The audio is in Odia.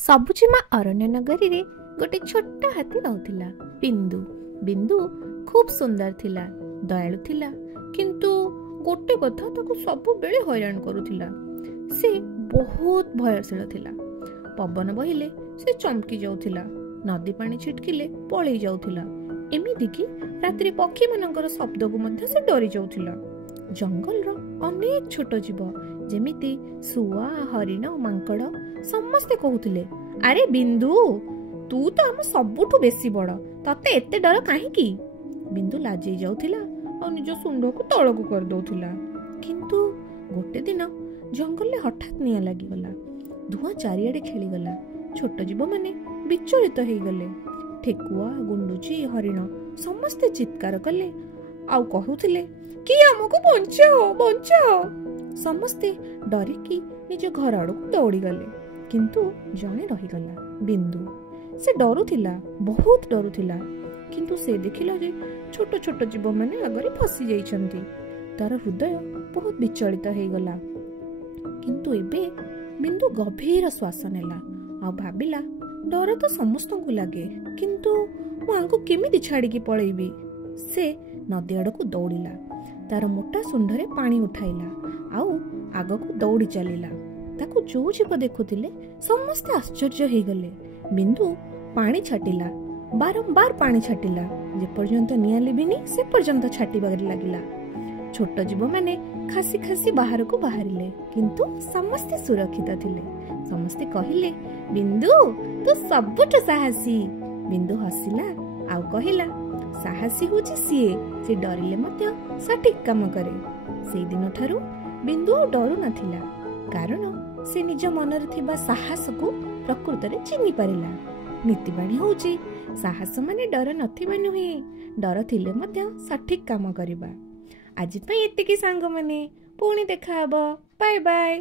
ସବୁଜିମା ଅରଣ୍ୟ ନଗରୀରେ ଗୋଟେ ଛୋଟ ହାତୀ ରହୁଥିଲା ବିନ୍ଦୁ। ବିନ୍ଦୁ ଖୁବ ସୁନ୍ଦର ଥିଲା, ଦୟାଳୁ ଥିଲା, କିନ୍ତୁ ଗୋଟେ କଥା ତାକୁ ସବୁବେଳେ ହଇରାଣ କରୁଥିଲା। ସେ ବହୁତ ଭୟଶୀଳ ଥିଲା। ପବନ ବହିଲେ ସେ ଚମକି ଯାଉଥିଲା, ନଦୀ ପାଣି ଛିଟକିଲେ ପଳେଇ ଯାଉଥିଲା, ଏମିତିକି ରାତିରେ ପକ୍ଷୀମାନଙ୍କର ଶବ୍ଦକୁ ମଧ୍ୟ ସେ ଡରି ଯାଉଥିଲା। ଜଙ୍ଗଲର ଅନେକ ଛୋଟ ଜୀବ ଯେମିତି ଶୁଆ, ହରିଣ, ମାଙ୍କଡ଼ ସମସ୍ତେ କହୁଥିଲେ, ଆରେ ବିନ୍ଦୁ, ତୁ ତ ଆମ ସବୁଠୁ ବେଶୀ ବଡ଼, ତତେ ଏତେ ଡର କାହିଁକି? ବିନ୍ଦୁ ଲାଜେଇ ଯାଉଥିଲା ଆଉ ନିଜ ଶୁଣ୍ଡକୁ ତଳକୁ କରିଦଉଥିଲା। କିନ୍ତୁ ଗୋଟେ ଦିନ ଜଙ୍ଗଲରେ ହଠାତ୍ ନିଆଁ ଲାଗିଗଲା। ଧୂଆଁ ଚାରିଆଡ଼େ ଖେଳିଗଲା। ଛୋଟ ଜୀବମାନେ ବିଚଳିତ ହେଇଗଲେ। ଠେକୁଆ, ଗୁଣ୍ଡୁଚି, ହରିଣ ସମସ୍ତେ ଚିତ୍କାର କଲେ ଆଉ କହୁଥିଲେ, କି ଆମକୁ ବଞ୍ଚାଅ, ବଞ୍ଚାଅ। ସମସ୍ତେ ଡରିକି ନିଜ ଘର ଆଡ଼କୁ ଦୌଡ଼ିଗଲେ। କିନ୍ତୁ ଜଣେ ରହିଗଲା, ବିନ୍ଦୁ। ସେ ଡରୁଥିଲା, ବହୁତ ଡରୁଥିଲା। କିନ୍ତୁ ସେ ଦେଖିଲା ଯେ ଛୋଟ ଛୋଟ ଜୀବମାନେ ଆଗରେ ଫସି ଯାଇଛନ୍ତି। ତାର ହୃଦୟ ବହୁତ ବିଚଳିତ ହେଇଗଲା। କିନ୍ତୁ ଏବେ ବିନ୍ଦୁ ଗଭୀର ଶ୍ୱାସ ନେଲା ଆଉ ଭାବିଲା, ଡର ତ ସମସ୍ତଙ୍କୁ ଲାଗେ, କିନ୍ତୁ ମୁଁ ଆଙ୍କୁ କେମିତି ଛାଡ଼ିକି ପଳେଇବି? ସେ ନଦୀ ଆଡ଼କୁ ଦୌଡ଼ିଲା। ତାର ମୋଟା ଶୁଣ୍ଡରେ ପାଣି ଉଠାଇଲା ଆଉ ଆଗକୁ ଦୌଡ଼ି ଚାଲିଲା। ତାକୁ ଯୋଉ ଜୀବ ଦେଖୁଥିଲେ ସମସ୍ତେ ଆଶ୍ଚର୍ଯ୍ୟ ହେଇଗଲେ। ବିନ୍ଦୁ ପାଣି ଛାଟିଲା, ବାରମ୍ବାର ପାଣି ଛାଟିଲା, ଯେପର୍ଯ୍ୟନ୍ତ ନିଆଁ ଲିଭିନି ସେ ପର୍ଯ୍ୟନ୍ତ ଛାଟିବାରେ ଲାଗିଲା। ଛୋଟ ଜୀବମାନେ ଖାସି ଖାସି ବାହାରକୁ ବାହାରିଲେ, କିନ୍ତୁ ସମସ୍ତେ ସୁରକ୍ଷିତ ଥିଲେ। ସମସ୍ତେ କହିଲେ, ବିନ୍ଦୁ, ତୁ ସବୁଠୁ ସାହସୀ। ବିନ୍ଦୁ ହସିଲା ଆଉ କହିଲା, ସାହସୀ ହଉଛି ସିଏ ଯେ ଡରିଲେ ମଧ୍ୟ ସଠିକ କାମ କରେ। ସେଇଦିନ ଠାରୁ ବିନ୍ଦୁ ଆଉ ଡରୁ ନଥିଲା, କାରଣ ସେ ନିଜ ମନରେ ଥିବା ସାହସକୁ ପ୍ରକୃତରେ ଚିହ୍ନି ପାରିଲା। ନୀତିବାଣୀ ହଉଛି, ସାହସ ମାନେ ଡର ନଥିବା ନୁହେଁ, ଡର ଥିଲେ ମଧ୍ୟ ସଠିକ କାମ କରିବା। ଆଜି ପାଇଁ ଏତିକି ସାଙ୍ଗମାନେ, ପୁଣି ଦେଖା ହବ। Bye bye.